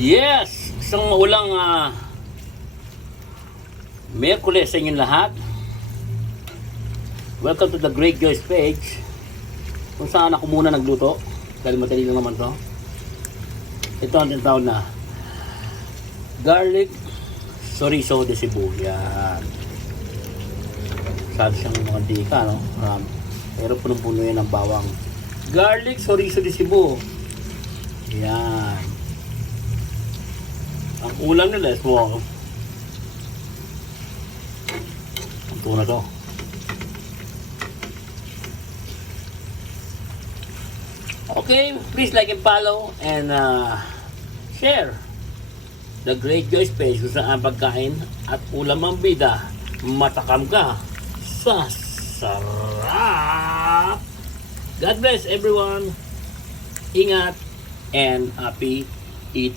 Yes! Isang maulang Miyerkules sa inyong lahat. Welcome to the Great Joyce page, kung saan ako muna nagluto dahil madali lang naman to. Ito ang tinatawag na garlic chorizo de Cebu. Yan. Sabi siyang mga dika, no? Pero punong-puno yan ng bawang. Garlic chorizo de Cebu. Yan. Ang ulam nila is mo. Ito na to. Okay, please like and follow and share the Great Joyce page kung saan pagkain at ulam ang bida. Matakam ka sa sarap. God bless everyone. Ingat and happy eating.